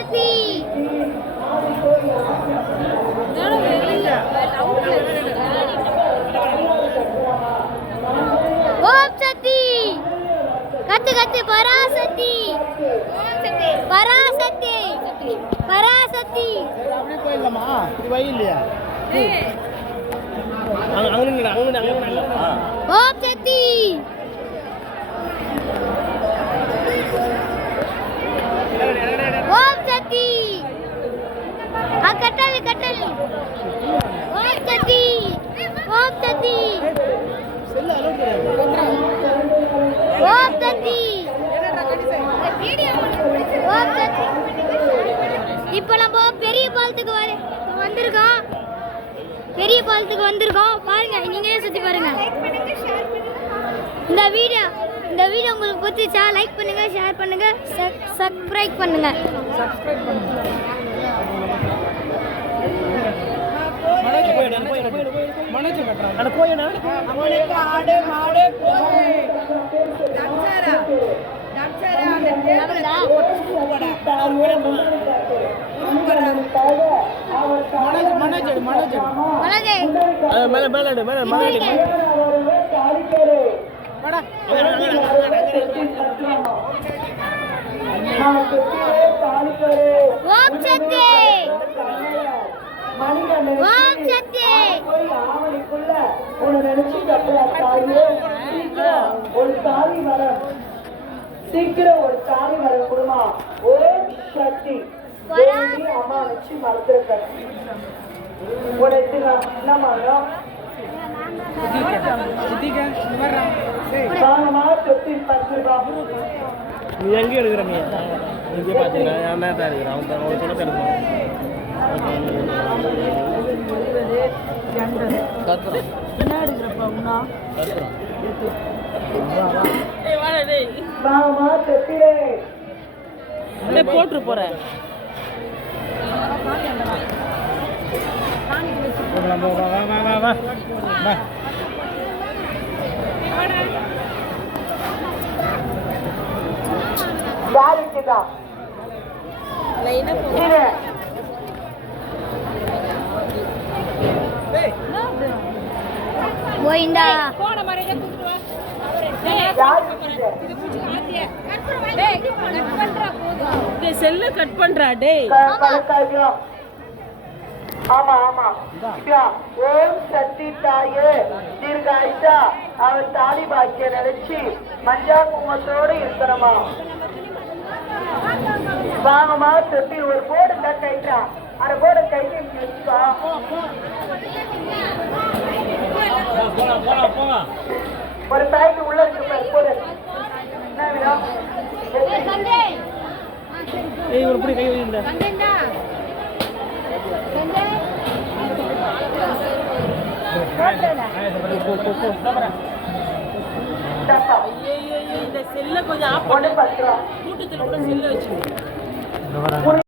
சக்தி ஓம் சக்தி கத்து கத்து பராசக்தி பராசக்தி பராசக்தி அப்படியே போயிடலாமா இது வை இல்லையா ஓம் சக்தி ஓம் சக்தி கட்டல் கட்டல் ஓம் சக்தி ஓம் சக்தி ஓம் சக்தி ஓம் சக்தி. இப்போ நம்ம பெரிய பாலத்துக்கு வந்திருக்கோம். பெரிய பாலத்துக்கு வந்திருக்கோம். பாருங்க, நீங்களே சுத்தி பாருங்க. இந்த வீடியோ உங்களுக்கு பிடிச்சா லைக் பண்ணுங்க, ஷேர் பண்ணுங்க, சப்ஸ்கிரைப் பண்ணுங்க. ஓம் சக்தி ஓம் சக்தி சீக்கிரம் ஒரு சாமி வர குடுமா. ஓம் சக்தி அம்மா வச்சு மறந்துருக்க உனக்கு என்ன மரம் தொட்டி 10 ரூபாய். நீ எங்கே எடுக்கிற நீ இங்கே பார்த்தீங்களா? என்ன தான் எடுக்கிறேன் அவங்க சொல்ல தருவோம். என்ன எடுக்கிறப்ப போட்டு போறேன். கோயிந்தா செல்ல கட் பண்றா டேய். ஆமா ஆமா. ஓம் சக்தி தாயே தீர்காயுஷா அவன் தாலி பாக்கிய நினைச்சு மஞ்சா குங்குமத்தோடு இருக்கணுமா. வாங்கம்மா தொட்டி ஒரு போர்டு கைட்டா அந்த போர்டு கைட்டு ஒரு தாய்க்கு உள்ள இருக்கு போடு. என்ன வேணும்? எப்படி கை வைந்த இந்த செல்ல கொஞ்சம் ஆஃப் பண்ணு. கூட்டத்துல கூட செல்ல வச்சு